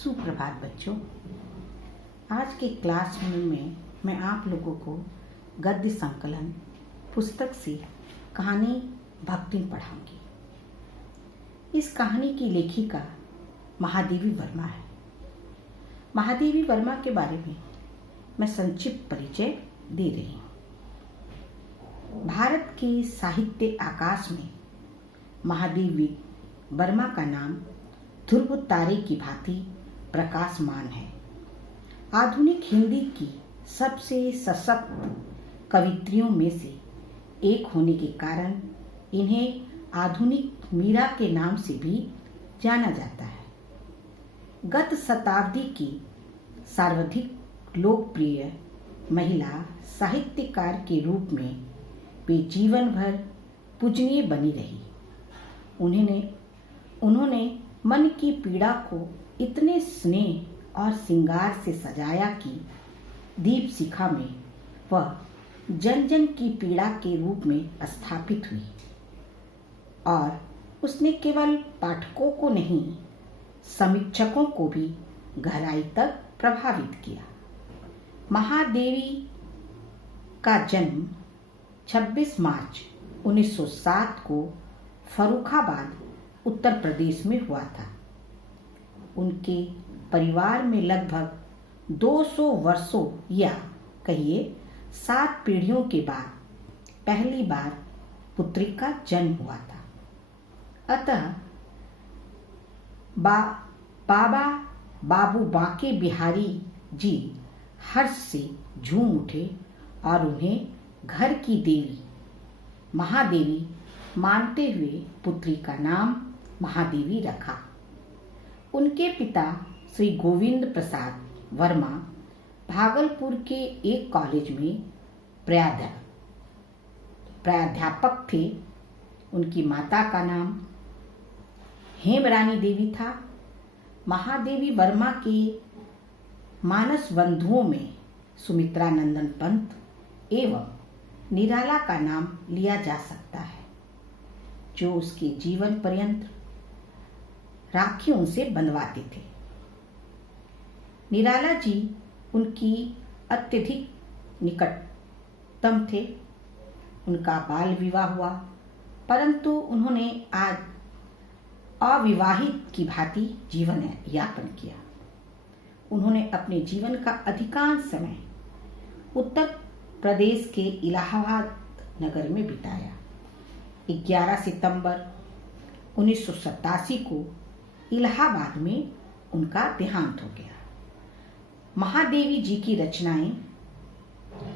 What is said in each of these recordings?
सुप्रभात बच्चों। आज के क्लास में मैं आप लोगों को गद्य संकलन पुस्तक से कहानी भक्तिन पढ़ाऊंगी। इस कहानी की लेखिका महादेवी वर्मा है। महादेवी वर्मा के बारे में मैं संक्षिप्त परिचय दे रही हूँ। भारत के साहित्य आकाश में महादेवी वर्मा का नाम ध्रुव तारे की भांति प्रकाशमान है। आधुनिक हिंदी की सबसे सशक्त कवित्रियों में से एक होने के कारण इन्हें आधुनिक मीरा के नाम से भी जाना जाता है। गत शताब्दी की सर्वाधिक लोकप्रिय महिला साहित्यकार के रूप में वे जीवन भर पूजनीय बनी रही। उन्होंने मन की पीड़ा को इतने स्नेह और श्रृंगार से सजाया कि दीप शिखा में वह जन जन की पीड़ा के रूप में स्थापित हुई और उसने केवल पाठकों को नहीं, समीक्षकों को भी गहराई तक प्रभावित किया। महादेवी का जन्म 26 मार्च 1907 को फर्रुखाबाद उत्तर प्रदेश में हुआ था। उनके परिवार में लगभग 200 वर्षों या कहिए 7 पीढ़ियों के बाद पहली बार पुत्री का जन्म हुआ था। अतः बाबा बाबू बांके बिहारी जी हर्ष से झूम उठे और उन्हें घर की देवी महादेवी मानते हुए पुत्री का नाम महादेवी रखा। उनके पिता श्री गोविंद प्रसाद वर्मा भागलपुर के एक कॉलेज में प्राध्यापक थे। उनकी माता का नाम हेमरानी देवी था। महादेवी वर्मा के मानस बंधुओं में सुमित्रा नंदन पंत एवं निराला का नाम लिया जा सकता है, जो उसके जीवन पर्यंत राखियों से बंधवाते थे। निराला जी उनकी अत्यधिक निकटतम थे। उनका बाल विवाह हुआ, परंतु उन्होंने आज अविवाहित की भांति जीवन यापन किया। उन्होंने अपने जीवन का अधिकांश समय उत्तर प्रदेश के इलाहाबाद नगर में बिताया। 11 सितंबर 1987 को इलाहाबाद में उनका देहांत हो गया। महादेवी जी की रचनाएं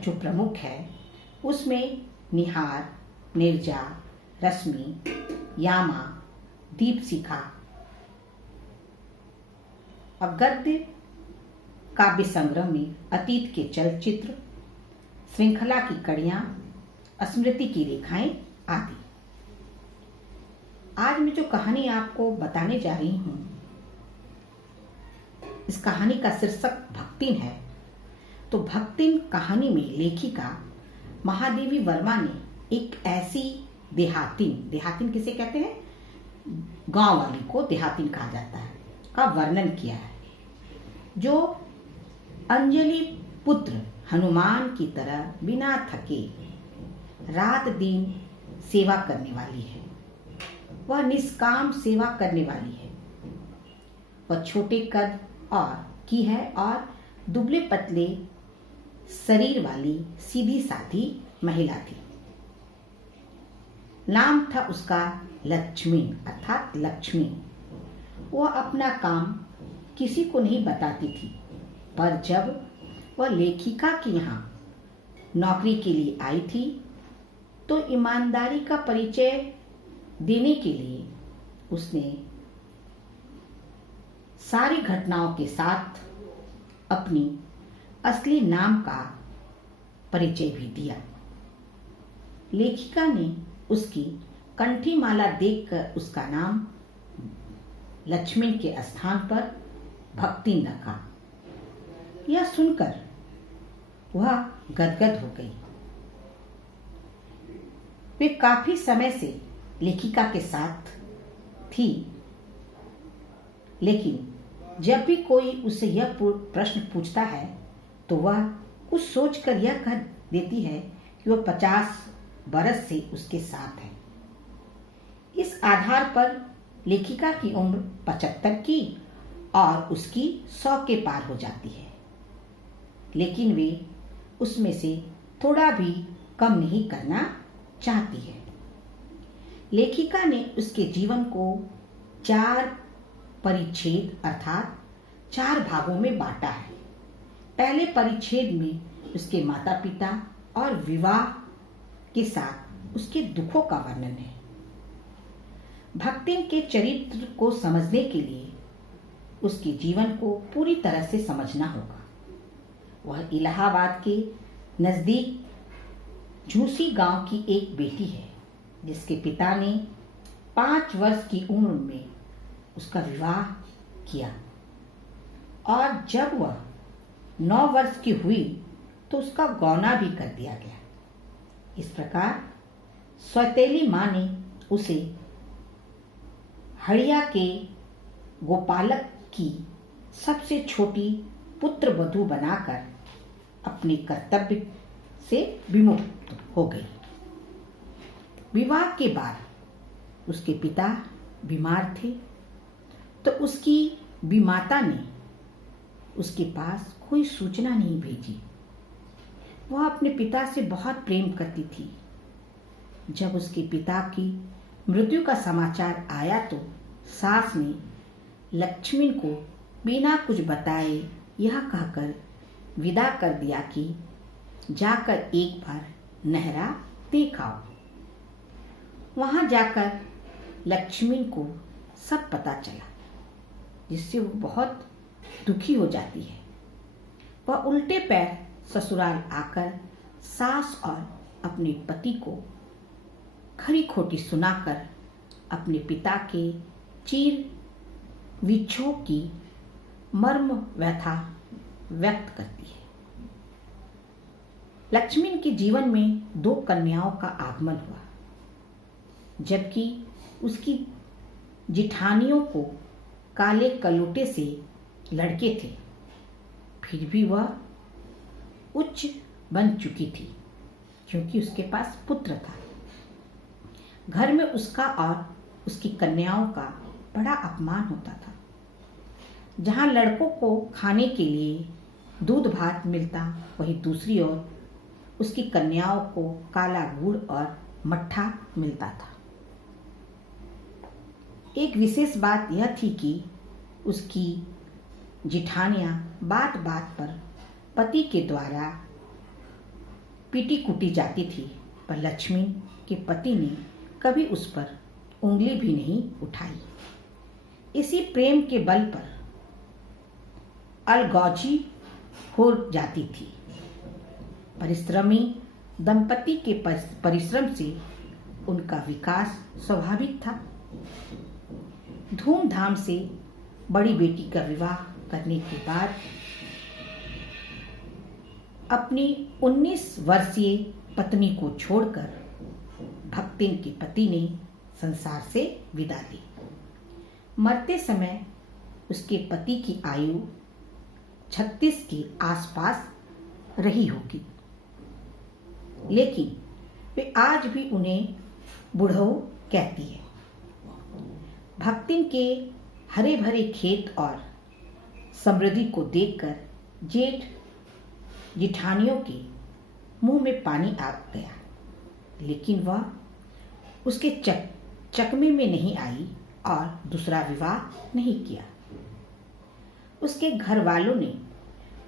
जो प्रमुख है, उसमें निहार, निर्जा, रश्मि, यामा, दीपशिखा और गद्य काव्य संग्रह में अतीत के चलचित्र, श्रृंखला की कड़ियां, स्मृति की रेखाएं आदि। आज मैं जो कहानी आपको बताने जा रही हूं, इस कहानी का शीर्षक भक्तिन है। तो भक्तिन कहानी में लेखिका महादेवी वर्मा ने एक ऐसी देहातिन किसे कहते हैं, गांव वाली को देहातिन कहा जाता है, का वर्णन किया है, जो अंजलि पुत्र हनुमान की तरह बिना थके रात दिन सेवा करने वाली है। वह निष्काम सेवा करने वाली है। वह छोटे कद की है और दुबले पतले शरीर वाली सीधी साधी महिला थी। नाम था उसका लक्ष्मी अर्थात लक्ष्मी। वह अपना काम किसी को नहीं बताती थी, पर जब वह लेखिका के यहाँ नौकरी के लिए आई थी तो ईमानदारी का परिचय देने के लिए उसने सारी घटनाओं के साथ अपनी असली नाम का परिचय भी दिया। लेखिका ने उसकी कंठी माला देखकर उसका नाम लक्ष्मी के स्थान पर भक्तिन रखा। यह सुनकर वह गदगद हो गई। वे काफी समय से लेखिका के साथ थी, लेकिन जब भी कोई उससे यह प्रश्न पूछता है तो वह कुछ सोचकर यह कह देती है कि वह 50 बरस से उसके साथ है। इस आधार पर लेखिका की उम्र 75 की और उसकी 100 के पार हो जाती है, लेकिन वे उसमें से थोड़ा भी कम नहीं करना चाहती है। लेखिका ने उसके जीवन को 4 परिच्छेद अर्थात 4 भागों में बांटा है। पहले परिच्छेद में उसके माता पिता और विवाह के साथ उसके दुखों का वर्णन है। भक्तिन के चरित्र को समझने के लिए उसके जीवन को पूरी तरह से समझना होगा। वह इलाहाबाद के नजदीक झूसी गांव की एक बेटी है, जिसके पिता ने 5 वर्ष की उम्र में उसका विवाह किया और जब वह 9 वर्ष की हुई तो उसका गौना भी कर दिया गया। इस प्रकार सौतेली माँ ने उसे हड़िया के गोपालक की सबसे छोटी पुत्र वधू बनाकर अपने कर्तव्य से विमुक्त हो गई। विवाह के बाद उसके पिता बीमार थे तो उसकी बीमाता ने उसके पास कोई सूचना नहीं भेजी। वह अपने पिता से बहुत प्रेम करती थी। जब उसके पिता की मृत्यु का समाचार आया तो सास ने लक्ष्मी को बिना कुछ बताए यह कहकर विदा कर दिया कि जाकर एक बार नहरा देख आओ। वहां जाकर लक्ष्मी को सब पता चला, जिससे वो बहुत दुखी हो जाती है। वह उल्टे पैर ससुराल आकर सास और अपने पति को खरी खोटी सुनाकर अपने पिता के चीर विक्षोभ की मर्म व्यथा व्यक्त करती है। लक्ष्मी के जीवन में 2 कन्याओं का आगमन हुआ, जबकि उसकी जिठानियों को काले कलोटे से लड़के थे। फिर भी वह उच्च बन चुकी थी क्योंकि उसके पास पुत्र था। घर में उसका और उसकी कन्याओं का बड़ा अपमान होता था। जहां लड़कों को खाने के लिए दूध भात मिलता, वहीं दूसरी ओर उसकी कन्याओं को काला गुड़ और मट्ठा मिलता था। एक विशेष बात यह थी कि उसकी जिठानियां बात बात पर पति के द्वारा पीटी कुटी जाती थी, पर लक्ष्मी के पति ने कभी उस पर उंगली भी नहीं उठाई। इसी प्रेम के बल पर अलगौजी हो जाती थी। परिश्रमी दंपति के परिश्रम से उनका विकास स्वाभाविक था। धूमधाम से बड़ी बेटी का विवाह करने के बाद अपनी 19 वर्षीय पत्नी को छोड़कर भक्तिन के पति ने संसार से विदा ली। मरते समय उसके पति की आयु 36 के आसपास रही होगी, लेकिन वे आज भी उन्हें बुढ़ऊ कहती है। भक्तिन के हरे भरे खेत और समृद्धि को देखकर जेठ जिठानियों के मुंह में पानी आ गया, लेकिन वह उसके चकमे में नहीं आई और दूसरा विवाह नहीं किया। उसके घर वालों ने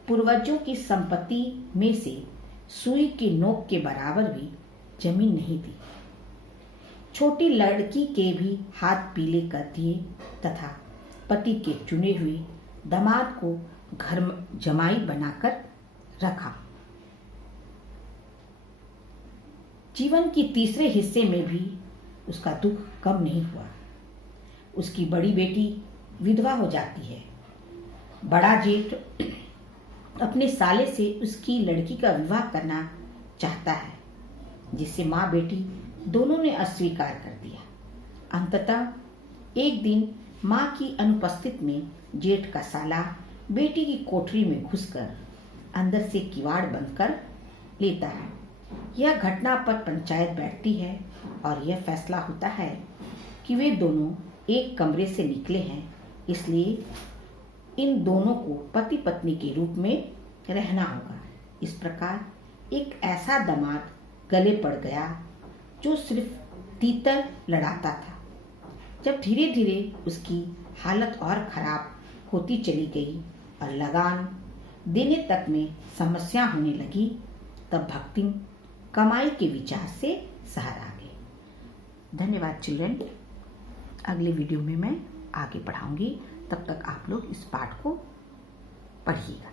पूर्वजों की संपत्ति में से सुई की नोक के बराबर भी जमीन नहीं दी। छोटी लड़की के भी हाथ पीले कर दिए तथा पति के चुने हुए दामाद को घर जमाई बनाकर रखा। जीवन के तीसरे हिस्से में भी उसका दुख कम नहीं हुआ। उसकी बड़ी बेटी विधवा हो जाती है। बड़ा जेठ अपने साले से उसकी लड़की का विवाह करना चाहता है, जिसे माँ बेटी दोनों ने अस्वीकार कर दिया। अंततः एक दिन माँ की अनुपस्थिति में जेठ का साला बेटी की कोठरी में घुसकर अंदर से किवाड़ बंद कर लेता है। यह घटना पर पंचायत बैठती है और यह फैसला होता है कि वे दोनों एक कमरे से निकले हैं, इसलिए इन दोनों को पति पत्नी के रूप में रहना होगा। इस प्रकार एक ऐसा दामाद गले पड़ गया जो सिर्फ तीतर लड़ाता था। जब धीरे धीरे उसकी हालत और खराब होती चली गई और लगान देने तक में समस्या होने लगी, तब भक्तिम कमाई के विचार से सहारा गए। धन्यवाद चिल्ड्रन। अगले वीडियो में मैं आगे पढ़ाऊंगी, तब तक आप लोग इस पाठ को पढ़िएगा।